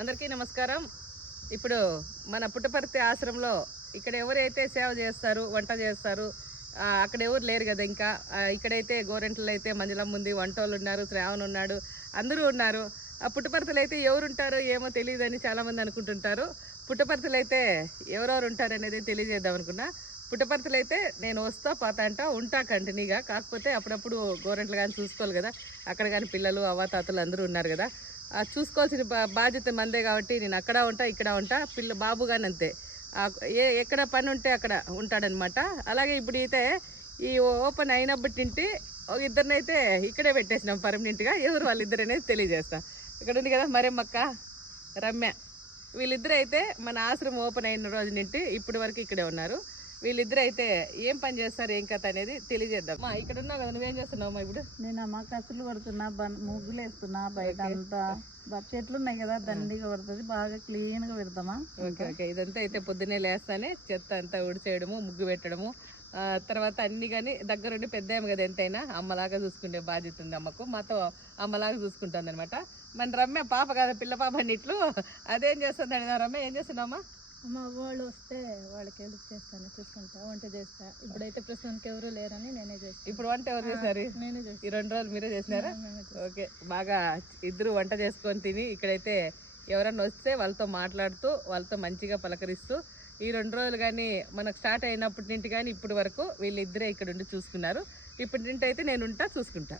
అందరికీ నమస్కారం. ఇప్పుడు మన పుట్టపర్తి ఆశ్రమంలో ఇక్కడ ఎవరైతే సేవ చేస్తారు, వంట చేస్తారు, అక్కడ ఎవరు లేరు కదా. ఇంకా ఇక్కడైతే గోరెంట్లలో అయితే మంజులమ్మ ఉంది, వంటోళ్ళు ఉన్నారు, శ్రావణ్ ఉన్నాడు, అందరూ ఉన్నారు. ఆ పుట్టపర్తిలో అయితే ఎవరుంటారో ఏమో తెలియదని చాలామంది అనుకుంటుంటారు. పుట్టపర్తిలో అయితే ఎవరెవరు ఉంటారు అనేది తెలియజేద్దాం అనుకున్నా. పుట్టపర్తిలో అయితే నేను వస్తా పోతా ఉంటా కంటిన్యూగా. కాకపోతే అప్పుడప్పుడు గోరెంట్లు కానీ చూసుకోవాలి కదా, అక్కడ కానీ పిల్లలు అవ్వాతాతలు అందరూ ఉన్నారు కదా. చూసుకోవాల్సిన బాధ్యత మందే కాబట్టి నేను అక్కడ ఉంటా ఇక్కడ ఉంటా. బాబు కానీ అంతే, ఎక్కడ పని ఉంటే అక్కడ ఉంటాడనమాట. అలాగే ఇప్పుడు అయితే ఈ ఓపెన్ అయినప్పటింటి ఇద్దరినైతే ఇక్కడే పెట్టేసినాం పర్మనెంట్గా. ఎవరు వాళ్ళిద్దరు అనేది తెలియజేస్తాం. ఇక్కడ ఉంది కదా మరేమక్క, రమ్య, వీళ్ళిద్దరు అయితే మన ఆశ్రమం ఓపెన్ అయిన రోజు నుండి ఇప్పటి వరకు ఇక్కడే ఉన్నారు. వీళ్ళిద్దరు అయితే ఏం పని చేస్తారు, ఏం కథ అనేది తెలియజేద్దాం. మా ఇక్కడ ఉన్నావు కదా, నువ్వేం చేస్తున్నావు ఇప్పుడు? నేను అమ్మ కసులు కొడుతున్నా, ముగ్గులు వేస్తున్నా, బయట అంతా చెట్లు ఉన్నాయి కదా, దండిగా పడుతుంది, బాగా క్లీన్ గా పెడతామా. Okay okay. ఇదంతా అయితే పొద్దున్నే లేస్తానే చెత్త అంతా ఉడిచేయడము, ముగ్గు పెట్టడము, తర్వాత అన్ని కానీ దగ్గరుండి పెద్దాము కదా, ఎంతైనా అమ్మలాగా చూసుకునే బాధ్యత ఉంది అమ్మకు. మాతో అమ్మలాగా చూసుకుంటుంది అనమాట. మన రమ్య పాప కదా, పిల్ల పాప అన్నిట్లు. అదేం చేస్తుంది రమ్య, ఏం చేస్తున్నామ్మా? అమ్మ వాళ్ళు వస్తే వాళ్ళకి హెల్ప్ చేస్తాను, చూసుకుంటా, వంట చేస్తా. ఇప్పుడైతే ప్రస్తుతానికి ఎవరు లేరని నేనే చేస్తాను. ఇప్పుడు వంట ఎవరు చేశారు? నేనే చేస్తాను. ఈ 2 రోజులు మీరే చేసినారా? ఓకే. బాగా ఇద్దరు వంట చేసుకొని తిని ఇక్కడైతే ఎవరన్నా వస్తే వాళ్ళతో మాట్లాడుతూ వాళ్ళతో మంచిగా పలకరిస్తూ ఈ 2 రోజులు కానీ మనకు స్టార్ట్ అయినప్పటి నుండి కానీ ఇప్పటి వరకు వీళ్ళిద్దరే ఇక్కడ ఉండి చూసుకున్నారు. ఇప్పటి నుండి అయితే నేను ఉంటా, చూసుకుంటా.